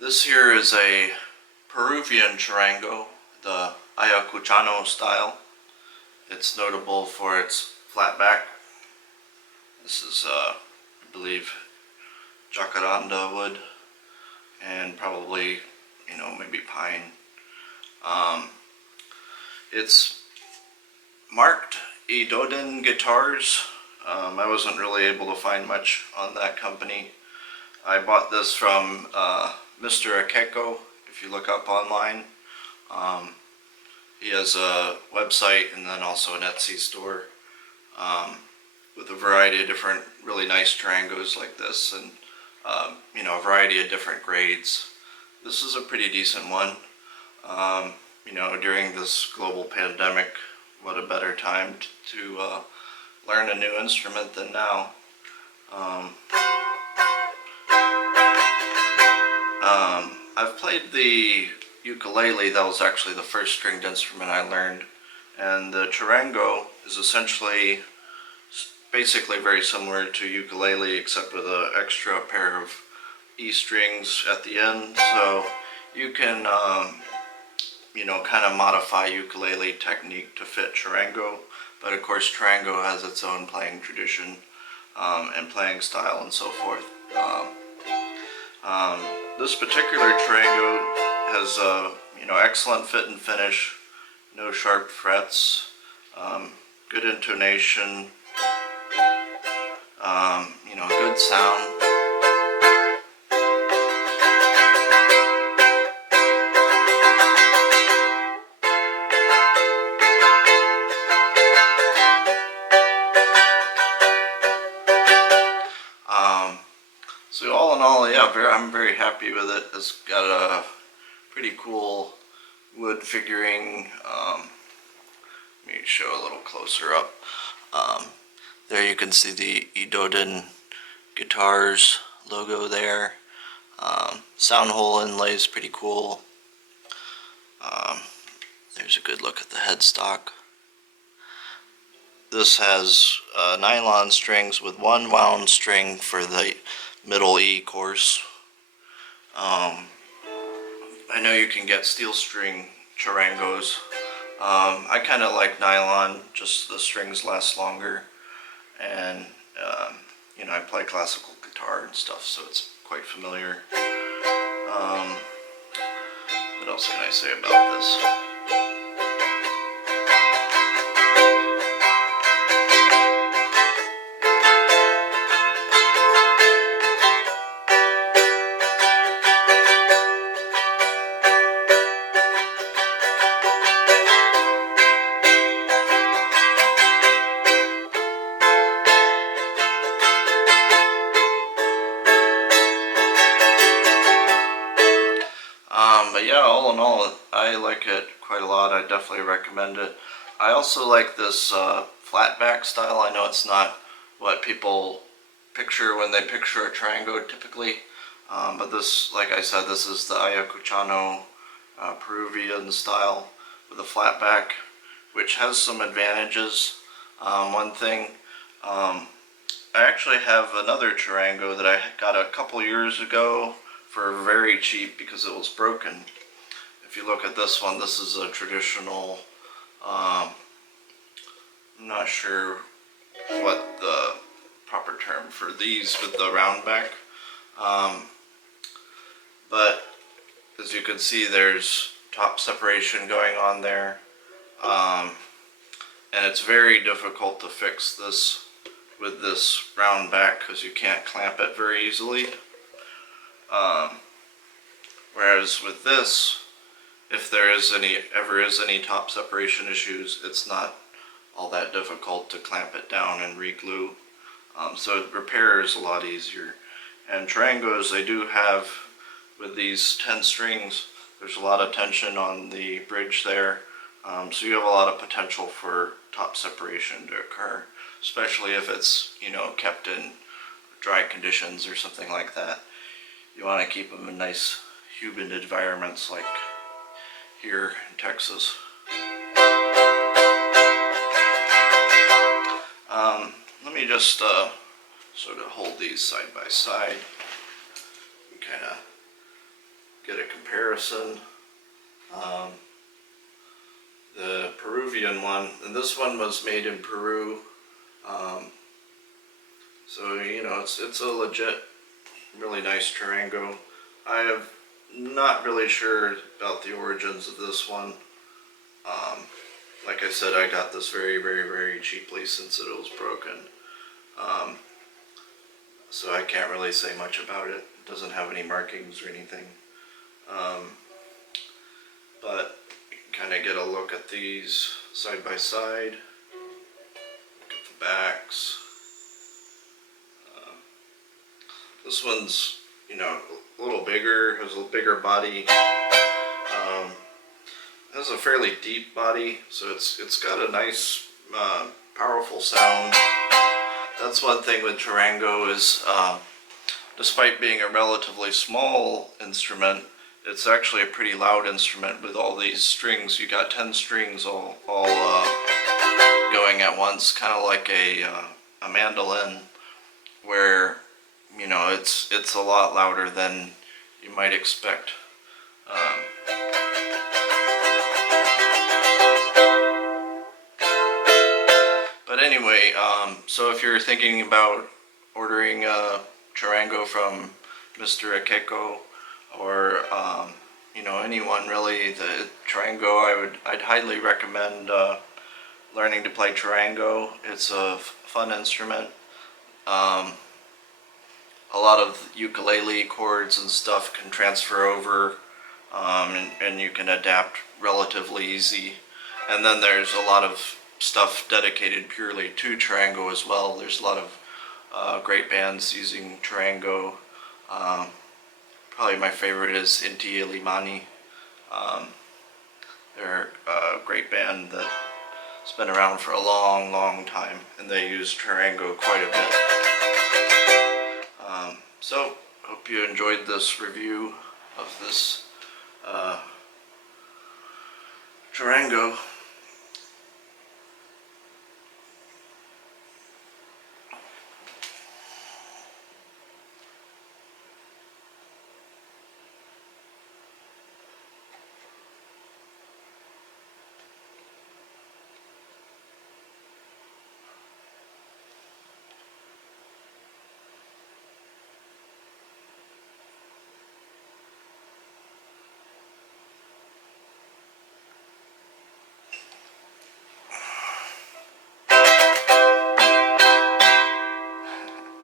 This here is a Peruvian charango, the ayacuchano style. It's notable for its flatback. This is, I believe, jacaranda wood and probably, maybe pine. It's marked Edodin guitars. I wasn't really able to find much on that company. I bought this from Mr-Ekeko, if you look up online. He has a website and then also an Etsy store with a variety of different really nice charangos like this, and a variety of different grades. This is a pretty decent one. During this global pandemic, what a better time to learn a new instrument than now. I've played the ukulele. That was actually the first stringed instrument I learned, and the charango is essentially basically very similar to ukulele, except with an extra pair of E strings at the end, so you can kind of modify ukulele technique to fit charango, but of course charango has its own playing tradition and playing style and so forth. This particular charango has excellent fit and finish, no sharp frets, good intonation, good sound. So all in all, yeah, I'm very happy with it. It's got a pretty cool wood figuring. Let me show a little closer up. There you can see the Edodin guitars logo there. Sound hole inlay is pretty cool. There's a good look at the headstock. This has nylon strings with one wound string for the middle E course. I know you can get steel string charangos. I kind of like nylon, just the strings last longer, and I play classical guitar and stuff, so it's quite familiar. What else can I say about this? But yeah, all in all, I like it quite a lot. I definitely recommend it. I also like this flatback style. I know it's not what people picture when they picture a charango typically, but this, like I said, this is the ayacuchano Peruvian style with a flatback, which has some advantages. One thing, I actually have another charango that I got a couple years ago for very cheap because it was broken. If you look at this one, this is a traditional, I'm not sure what the proper term for these with the roundback, but as you can see, there's top separation going on there, and it's very difficult to fix this with this roundback because you can't clamp it very easily. Whereas with this, if there is ever any top separation issues, it's not all that difficult to clamp it down and re-glue. So repair is a lot easier. And charangos, they do have, with these 10 strings, there's a lot of tension on the bridge there. So you have a lot of potential for top separation to occur, especially if it's, kept in dry conditions or something like that. You want to keep them in nice humid environments like here in Texas. Let me just sort of hold these side by side and kind of comparison. The Peruvian one, and this one was made in Peru. So you know, it's a legit, really nice charango. I am not really sure about the origins of this one. Like I said, I got this very cheaply since it was broken. So I can't really say much about it. It doesn't have any markings or anything. But you can kind of get a look at these side by side. Look at the backs. This one's, you know, a little bigger, has a bigger body. Has a fairly deep body, so it's got a nice, powerful sound. That's one thing with charango is, despite being a relatively small instrument, it's actually a pretty loud instrument with all these strings. You got 10 strings all going at once, kind of like a mandolin, where you know it's a lot louder than you might expect. But anyway, so if you're thinking about ordering a charango from Mr-Ekeko, or you know, anyone really, the charango, I'd highly recommend learning to play charango. It's a fun instrument. A lot of ukulele chords and stuff can transfer over, and you can adapt relatively easy. And then there's a lot of stuff dedicated purely to charango as well. There's a lot of great bands using charango. Probably my favorite is Inti Illimani. They're a great band that's been around for a long time, and they use charango quite a bit. So, hope you enjoyed this review of this charango.